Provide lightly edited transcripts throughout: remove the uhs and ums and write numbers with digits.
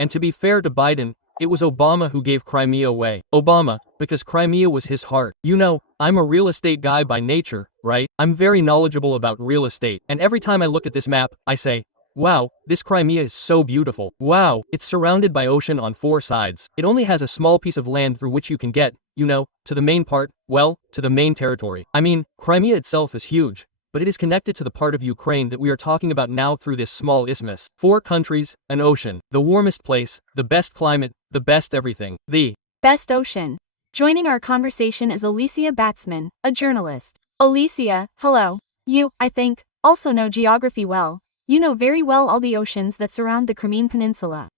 And to be fair to Biden, it was Obama who gave Crimea away. Obama, because Crimea was his heart. You know, I'm a real estate guy by nature, right? I'm very knowledgeable about real estate, and every time I look at this map, I say, wow, this Crimea is so beautiful. Wow, it's surrounded by ocean on 4 sides. It only has a small piece of land through which you can get, you know, to the main part, well, to the main territory. I mean, Crimea itself is huge, but it is connected to the part of Ukraine that we are talking about now through this small isthmus. 4 countries, an ocean, the warmest place, the best climate, the best everything, the best ocean. Joining our conversation is Alessi Bацман, a journalist. Alessi, hello. You, I think, also know geography well. You know very well all the oceans that surround the Crimean Peninsula.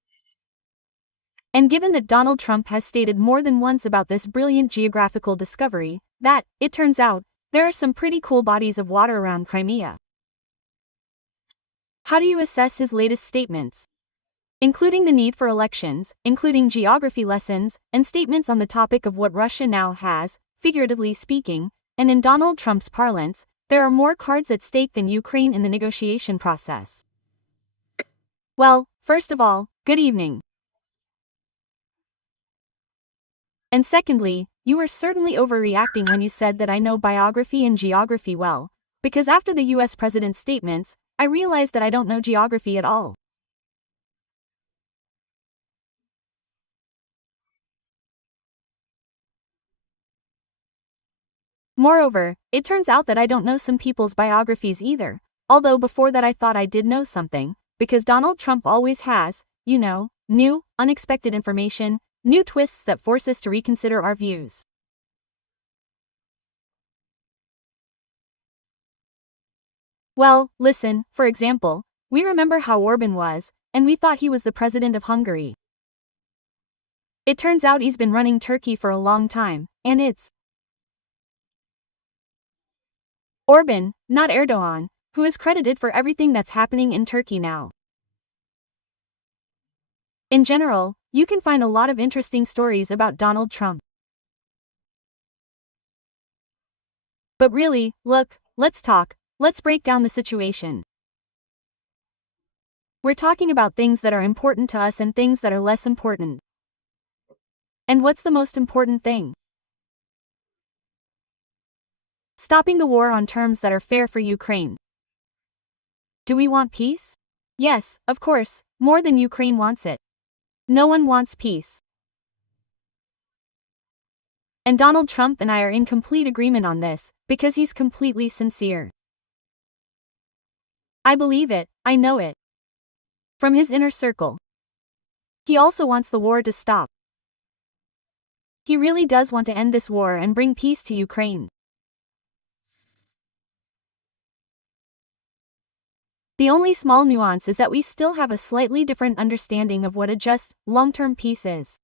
And given that Donald Trump has stated more than once about this brilliant geographical discovery, that, it turns out, there are some pretty cool bodies of water around Crimea. How do you assess his latest statements? Including the need for elections, including geography lessons, and statements on the topic of what Russia now has, figuratively speaking, and in Donald Trump's parlance, there are more cards at stake than Ukraine in the negotiation process. Well, first of all, good evening. And secondly, you were certainly overreacting when you said that I know biography and geography well, because after the US president's statements, I realized that I don't know geography at all. Moreover, it turns out that I don't know some people's biographies either, although before that I thought I did know something, because Donald Trump always has, you know, new, unexpected information, new twists that force us to reconsider our views. Well, listen, for example, we remember how Orban was, and we thought he was the president of Hungary. It turns out he's been running Turkey for a long time, and it's Orban, not Erdogan, who is credited for everything that's happening in Turkey now. In general, you can find a lot of interesting stories about Donald Trump. But really, look, let's talk, let's break down the situation. We're talking about things that are important to us and things that are less important. And what's the most important thing? Stopping the war on terms that are fair for Ukraine. Do we want peace? Yes, of course, more than Ukraine wants it. No one wants peace. And Donald Trump and I are in complete agreement on this, because he's completely sincere. I believe it, I know it. From his inner circle. He also wants the war to stop. He really does want to end this war and bring peace to Ukraine. The only small nuance is that we still have a slightly different understanding of what a just, long-term peace is.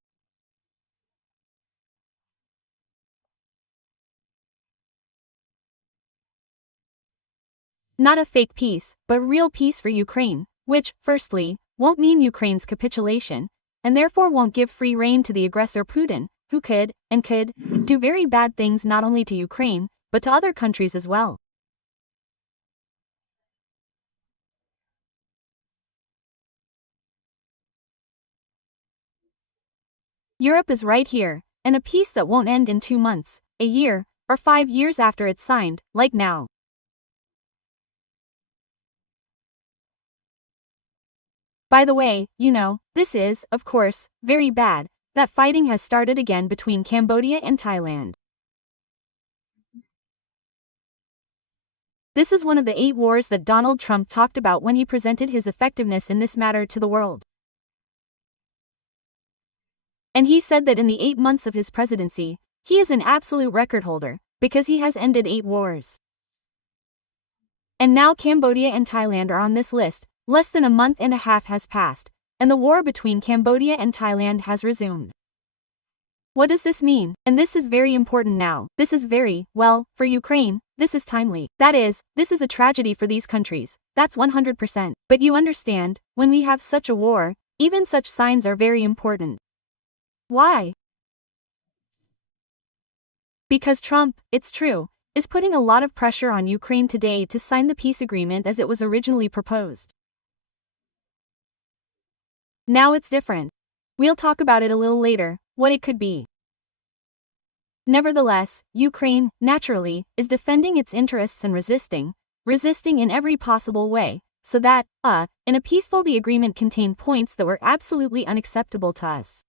Not a fake peace, but real peace for Ukraine, which, firstly, won't mean Ukraine's capitulation, and therefore won't give free rein to the aggressor Putin, who could do very bad things not only to Ukraine, but to other countries as well. Europe is right here, and a peace that won't end in 2 months, a year, or 5 years after it's signed, like now. By the way, you know, this is, of course, very bad, that fighting has started again between Cambodia and Thailand. This is one of the 8 wars that Donald Trump talked about when he presented his effectiveness in this matter to the world. And he said that in the 8 months of his presidency, he is an absolute record holder, because he has ended 8 wars. And now Cambodia and Thailand are on this list. Less than a month and a half has passed, and the war between Cambodia and Thailand has resumed. What does this mean? And this is very important now. This is very, well, for Ukraine, this is timely. That is, this is a tragedy for these countries. That's 100%. But you understand, when we have such a war, even such signs are very important. Why? Because Trump, it's true, is putting a lot of pressure on Ukraine today to sign the peace agreement as it was originally proposed. Now it's different. We'll talk about it a little later, what it could be. Nevertheless, Ukraine, naturally, is defending its interests and resisting in every possible way, so that, in a peaceful the agreement contained points that were absolutely unacceptable to us.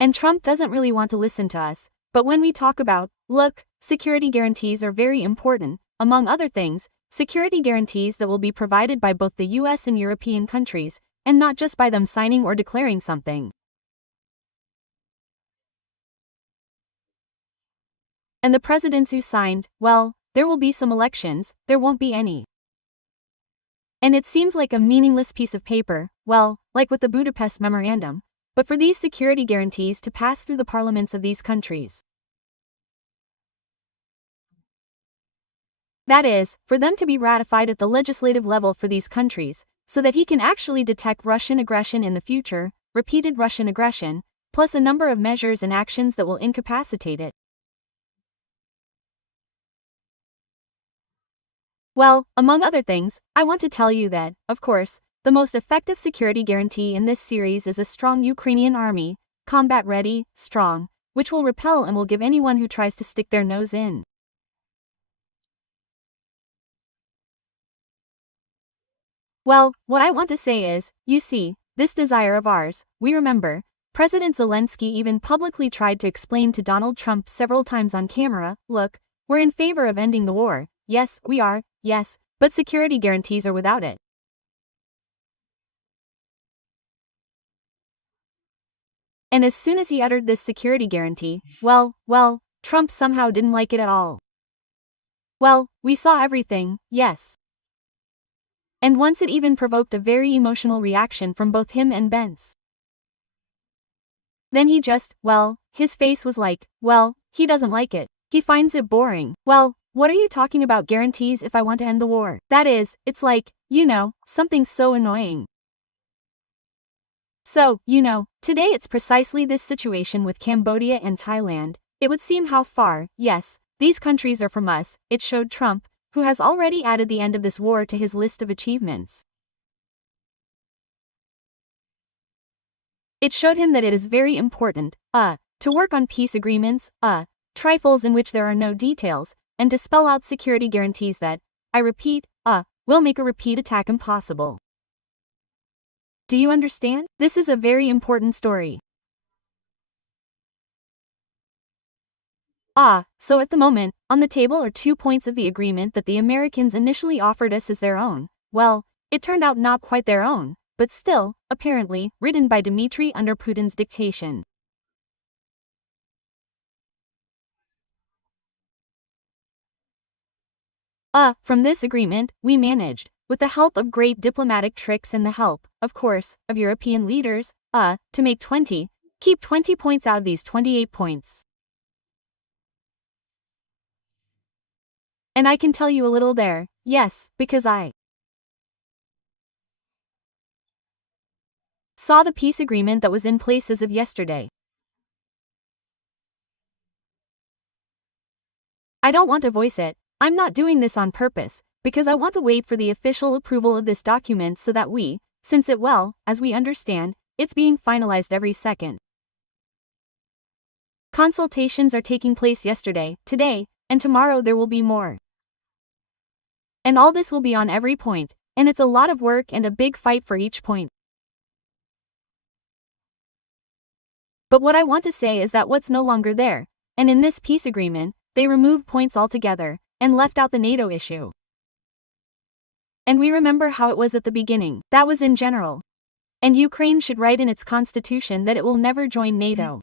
And Trump doesn't really want to listen to us, but when we talk about, look, security guarantees are very important, among other things, security guarantees that will be provided by both the US and European countries, and not just by them signing or declaring something. And the presidents who signed, well, there will be some elections, there won't be any. And it seems like a meaningless piece of paper, well, like with the Budapest Memorandum, but for these security guarantees to pass through the parliaments of these countries. That is, for them to be ratified at the legislative level for these countries, so that he can actually detect Russian aggression in the future, repeated Russian aggression, plus a number of measures and actions that will incapacitate it. Well, among other things, I want to tell you that, of course, the most effective security guarantee in this series is a strong Ukrainian army, combat-ready, strong, which will repel and will give anyone who tries to stick their nose in. Well, what I want to say is, you see, this desire of ours, we remember, President Zelensky even publicly tried to explain to Donald Trump several times on camera, look, we're in favor of ending the war, yes, we are, yes, but security guarantees are without it. And as soon as he uttered this security guarantee, well, Trump somehow didn't like it at all. Well, we saw everything, yes. And once it even provoked a very emotional reaction from both him and Pence. Then he just, well, his face was like, well, he doesn't like it. He finds it boring. Well, what are you talking about guarantees if I want to end the war? That is, it's like, something so annoying. So, today it's precisely this situation with Cambodia and Thailand. It would seem how far, yes, these countries are from us, it showed Trump, who has already added the end of this war to his list of achievements. It showed him that it is very important, to work on peace agreements, trifles in which there are no details, and to spell out security guarantees that, I repeat, will make a repeat attack impossible. Do you understand? This is a very important story. So at the moment, on the table are 2 points of the agreement that the Americans initially offered us as their own. Well, it turned out not quite their own, but still, apparently, written by Dmitry under Putin's dictation. From this agreement, we managed, with the help of great diplomatic tricks and the help, of course, of European leaders, to make keep 20 points out of these 28 points. And I can tell you a little there, yes, because I saw the peace agreement that was in place as of yesterday. I don't want to voice it, I'm not doing this on purpose, because I want to wait for the official approval of this document so that we, since it as we understand, it's being finalized every second. Consultations are taking place yesterday, today, and tomorrow there will be more. And all this will be on every point, and it's a lot of work and a big fight for each point. But what I want to say is that what's no longer there, and in this peace agreement, they removed points altogether, and left out the NATO issue. And we remember how it was at the beginning, that was in general. And Ukraine should write in its constitution that it will never join NATO.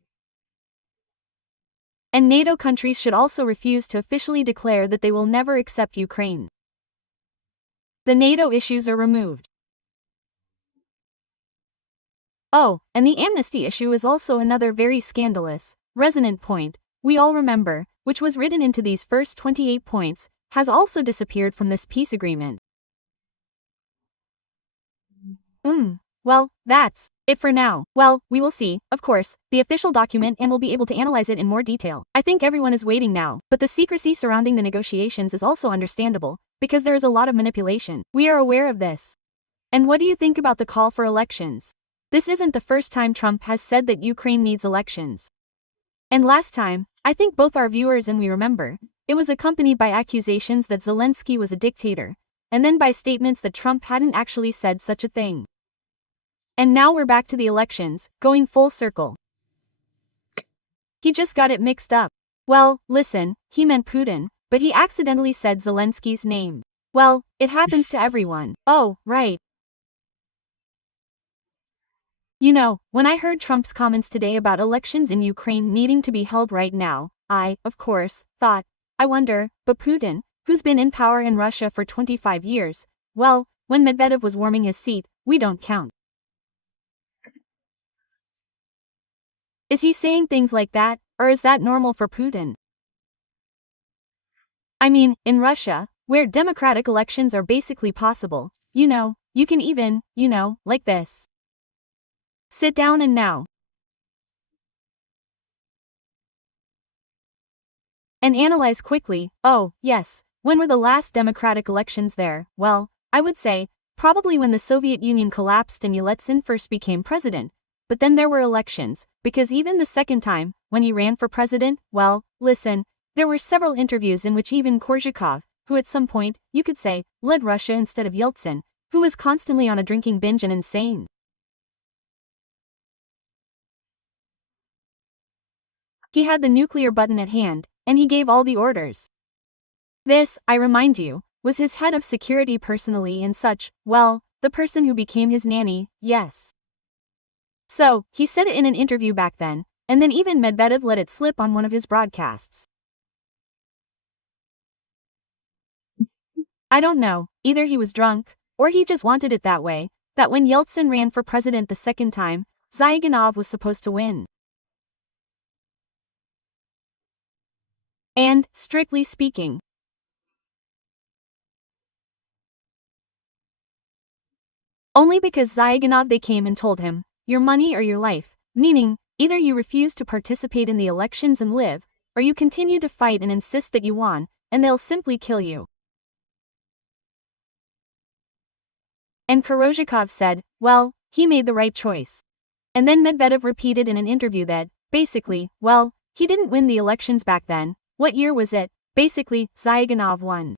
And NATO countries should also refuse to officially declare that they will never accept Ukraine. The NATO issues are removed. And the amnesty issue is also another very scandalous, resonant point, we all remember, which was written into these first 28 points, has also disappeared from this peace agreement. Well, that's it for now. Well, we will see, of course, the official document and will be able to analyze it in more detail. I think everyone is waiting now, but the secrecy surrounding the negotiations is also understandable, because there is a lot of manipulation. We are aware of this. And what do you think about the call for elections? This isn't the first time Trump has said that Ukraine needs elections. And last time, I think both our viewers and we remember, it was accompanied by accusations that Zelensky was a dictator, and then by statements that Trump hadn't actually said such a thing. And now we're back to the elections, going full circle. He just got it mixed up. Well, listen, he meant Putin, but he accidentally said Zelensky's name. Well, it happens to everyone. Oh, right. You know, when I heard Trump's comments today about elections in Ukraine needing to be held right now, I, of course, thought, I wonder, but Putin, who's been in power in Russia for 25 years, well, when Medvedev was warming his seat, we don't count. Is he saying things like that, or is that normal for Putin? I mean, in Russia, where democratic elections are basically possible, you know, you can even, like this. Sit down and now. And analyze quickly. Oh, yes, when were the last democratic elections there? Well, I would say, probably when the Soviet Union collapsed and Yeltsin first became president. But then there were elections, because even the second time, when he ran for president, well, listen, there were several interviews in which even Korzhakov, who at some point, you could say, led Russia instead of Yeltsin, who was constantly on a drinking binge and insane. He had the nuclear button at hand, and he gave all the orders. This, I remind you, was his head of security personally and such, well, the person who became his nanny, yes. So, he said it in an interview back then, and then even Medvedev let it slip on one of his broadcasts. I don't know, either he was drunk, or he just wanted it that way, that when Yeltsin ran for president the second time, Zyuganov was supposed to win. And, strictly speaking, only because Zyuganov they came and told him, your money or your life, meaning, either you refuse to participate in the elections and live, or you continue to fight and insist that you won, and they'll simply kill you. And Korzhakov said, well, he made the right choice. And then Medvedev repeated in an interview that, basically, well, he didn't win the elections back then. What year was it? Basically, Zyuganov won.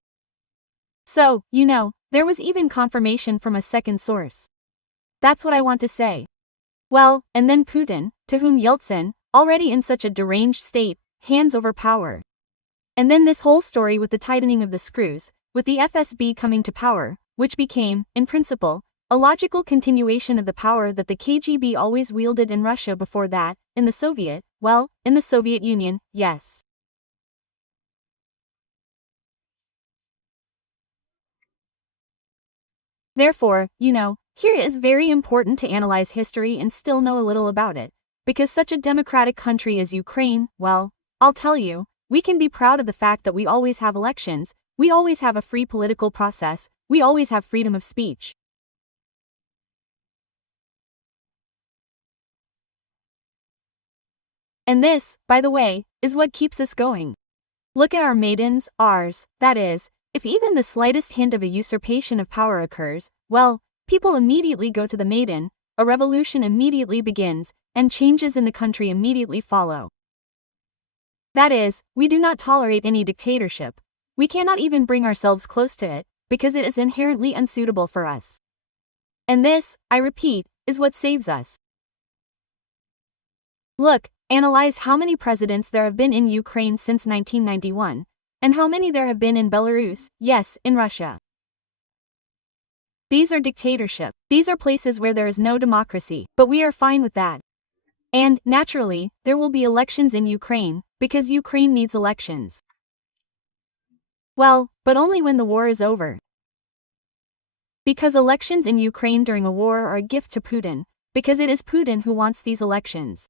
So, you know, there was even confirmation from a second source. That's what I want to say. Well, and then Putin, to whom Yeltsin, already in such a deranged state, hands over power. And then this whole story with the tightening of the screws, with the FSB coming to power, which became, in principle, a logical continuation of the power that the KGB always wielded in Russia before that, in the Soviet Union, yes. Therefore, you know, here it is very important to analyze history and still know a little about it, because such a democratic country as Ukraine, well, I'll tell you, we can be proud of the fact that we always have elections, we always have a free political process, we always have freedom of speech. And this, by the way, is what keeps us going. Look at our maidens, ours, that is, if even the slightest hint of a usurpation of power occurs, well, people immediately go to the maiden, a revolution immediately begins, and changes in the country immediately follow. That is, we do not tolerate any dictatorship. We cannot even bring ourselves close to it, because it is inherently unsuitable for us. And this, I repeat, is what saves us. Look, analyze how many presidents there have been in Ukraine since 1991, and how many there have been in Belarus, yes, in Russia. These are dictatorship. These are places where there is no democracy, but we are fine with that. And, naturally, there will be elections in Ukraine, because Ukraine needs elections. Well, but only when the war is over. Because elections in Ukraine during a war are a gift to Putin, because it is Putin who wants these elections.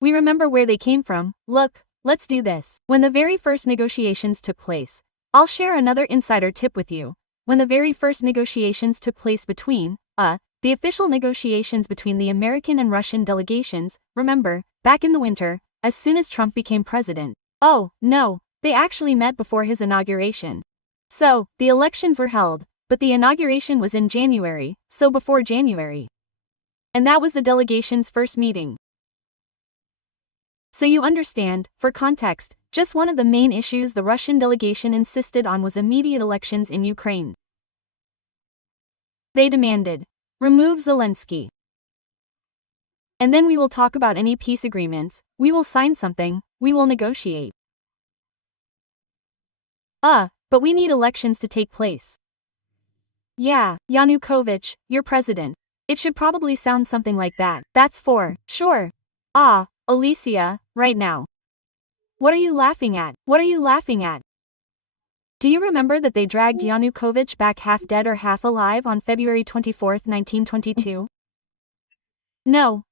We remember where they came from. Look, let's do this. When the very first negotiations took place, I'll share another insider tip with you. When the very first negotiations took place between, the official negotiations between the American and Russian delegations, remember, back in the winter, as soon as Trump became president. Oh, no, they actually met before his inauguration. So, the elections were held, but the inauguration was in January, so before January. And that was the delegation's first meeting. So you understand, for context, just one of the main issues the Russian delegation insisted on was immediate elections in Ukraine. They demanded, remove Zelensky. And then we will talk about any peace agreements, we will sign something, we will negotiate. But we need elections to take place. Yeah, Yanukovych, you're president. It should probably sound something like that. That's for sure. Alicia, right now. What are you laughing at? What are you laughing at? Do you remember that they dragged Yanukovych back half dead or half alive on February 24, 1922? No.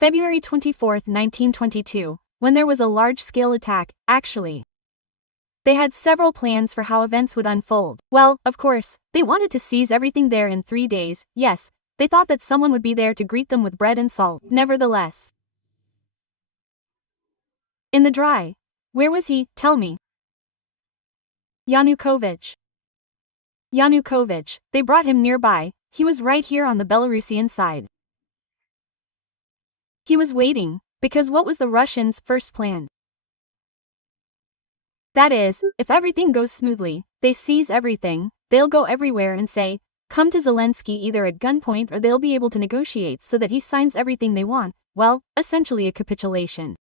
February 24, 1922, when there was a large-scale attack, actually. They had several plans for how events would unfold. Well, of course, they wanted to seize everything there in 3 days. Yes, they thought that someone would be there to greet them with bread and salt. Nevertheless. In the dry. Where was he? Tell me. Yanukovych. They brought him nearby, he was right here on the Belarusian side. He was waiting, because what was the Russians' first plan? That is, if everything goes smoothly, they seize everything, they'll go everywhere and say, come to Zelensky either at gunpoint or they'll be able to negotiate so that he signs everything they want, well, essentially a capitulation.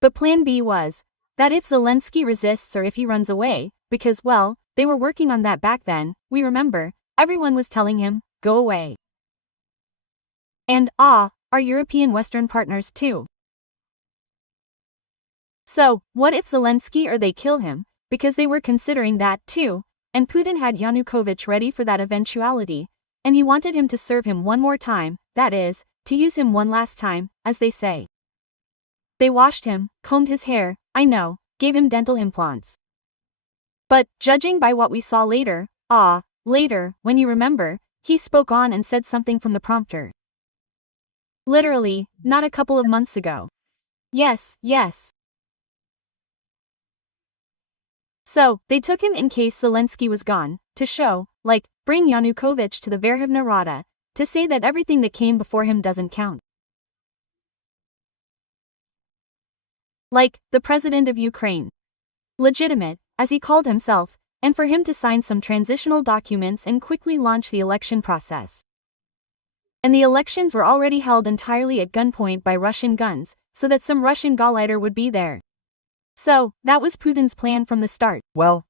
But plan B was, that if Zelensky resists or if he runs away, because, well, they were working on that back then, we remember, everyone was telling him, go away. And, our European Western partners too. So, what if Zelensky or they kill him, because they were considering that too, and Putin had Yanukovych ready for that eventuality, and he wanted him to serve him one more time, that is, to use him one last time, as they say. They washed him, combed his hair, I know, gave him dental implants. But, judging by what we saw later, when you remember, he spoke on and said something from the prompter. Literally, not a couple of months ago. Yes. So, they took him in case Zelensky was gone, to show, bring Yanukovych to the Verkhovna Rada, to say that everything that came before him doesn't count. The president of Ukraine. Legitimate, as he called himself, and for him to sign some transitional documents and quickly launch the election process. And the elections were already held entirely at gunpoint by Russian guns, so that some Russian Gauleiter would be there. So, that was Putin's plan from the start. Well,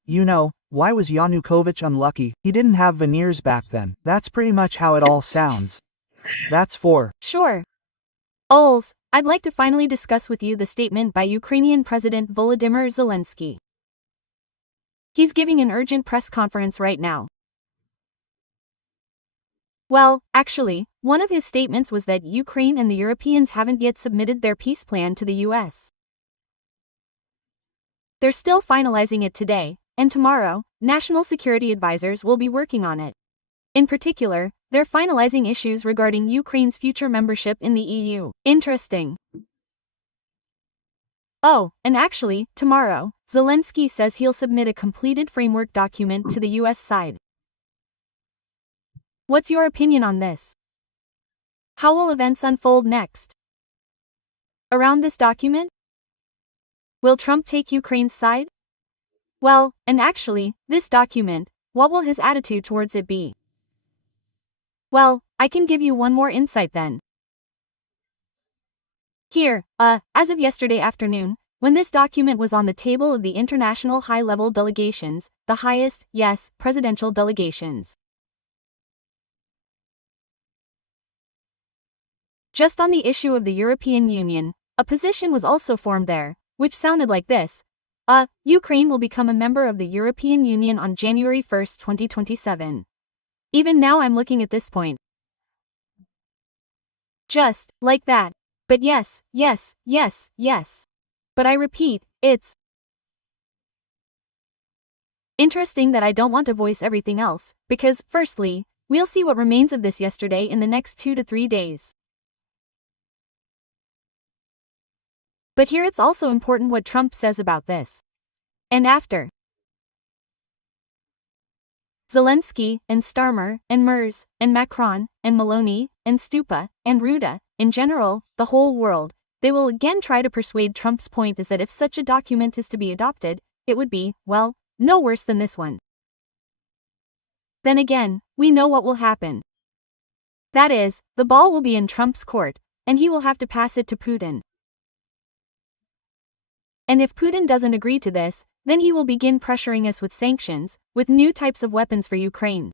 why was Yanukovych unlucky? He didn't have veneers back then. That's pretty much how it all sounds. That's for sure. Ols, I'd like to finally discuss with you the statement by Ukrainian President Volodymyr Zelensky. He's giving an urgent press conference right now. Well, actually, one of his statements was that Ukraine and the Europeans haven't yet submitted their peace plan to the US. They're still finalizing it today, and tomorrow, national security advisors will be working on it. In particular, they're finalizing issues regarding Ukraine's future membership in the EU. Interesting. Oh, and actually, tomorrow, Zelensky says he'll submit a completed framework document to the US side. What's your opinion on this? How will events unfold next? Around this document? Will Trump take Ukraine's side? Well, and actually, this document, what will his attitude towards it be? Well, I can give you one more insight then. Here, as of yesterday afternoon, when this document was on the table of the international high-level delegations, the highest, yes, presidential delegations. Just on the issue of the European Union, a position was also formed there, which sounded like this. Ukraine will become a member of the European Union on January 1, 2027. Even now I'm looking at this point. Just, like that. But yes. But I repeat, it's interesting that I don't want to voice everything else, because, firstly, we'll see what remains of this yesterday in the next 2 to 3 days. But here it's also important what Trump says about this. And after Zelensky, and Starmer, and Merz, and Macron, and Maloney, and Stupa, and Ruda, in general, the whole world, they will again try to persuade Trump's point is that if such a document is to be adopted, it would be, well, no worse than this one. Then again, we know what will happen. That is, the ball will be in Trump's court, and he will have to pass it to Putin. And if Putin doesn't agree to this, then he will begin pressuring us with sanctions, with new types of weapons for Ukraine.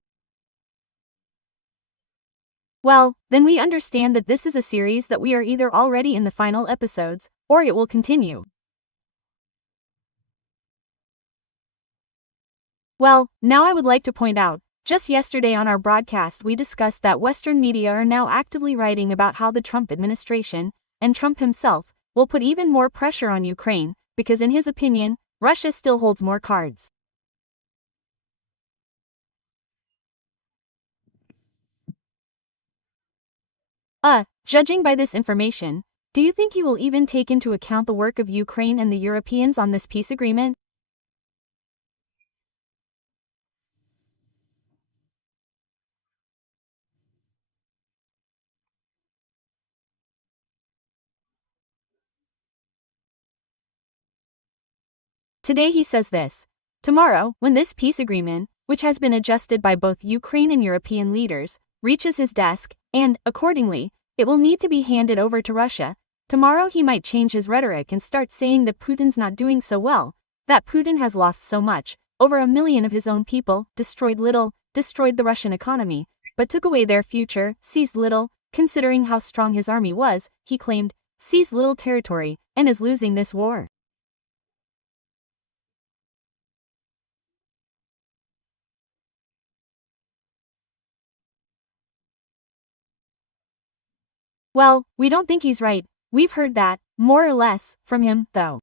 Well, then we understand that this is a series that we are either already in the final episodes, or it will continue. Well, now I would like to point out, just yesterday on our broadcast we discussed that Western media are now actively writing about how the Trump administration, and Trump himself, will put even more pressure on Ukraine, because in his opinion, Russia still holds more cards. Judging by this information, do you think he will even take into account the work of Ukraine and the Europeans on this peace agreement? Today he says this. Tomorrow, when this peace agreement, which has been adjusted by both Ukraine and European leaders, reaches his desk, and, accordingly, it will need to be handed over to Russia, tomorrow he might change his rhetoric and start saying that Putin's not doing so well, that Putin has lost so much, over 1 million of his own people, destroyed little, destroyed the Russian economy, but took away their future, seized little, considering how strong his army was, he claimed, seized little territory, and is losing this war. Well, we don't think he's right. We've heard that, more or less, from him, though.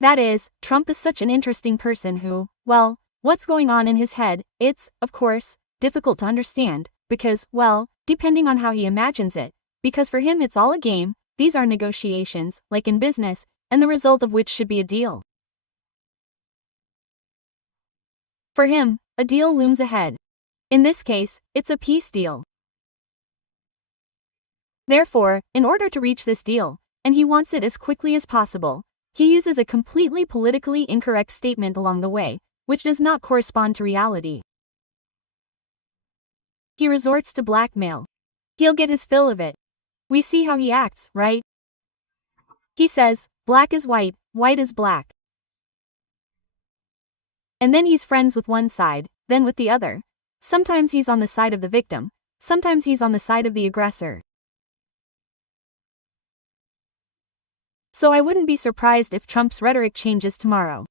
That is, Trump is such an interesting person who, well, what's going on in his head, it's, of course, difficult to understand, because, well, depending on how he imagines it, because for him it's all a game, these are negotiations, like in business, and the result of which should be a deal. For him, a deal looms ahead. In this case, it's a peace deal. Therefore, in order to reach this deal, and he wants it as quickly as possible, he uses a completely politically incorrect statement along the way, which does not correspond to reality. He resorts to blackmail. He'll get his fill of it. We see how he acts, right? He says, black is white is black. And then he's friends with one side, then with the other. Sometimes he's on the side of the victim, sometimes he's on the side of the aggressor. So I wouldn't be surprised if Trump's rhetoric changes tomorrow.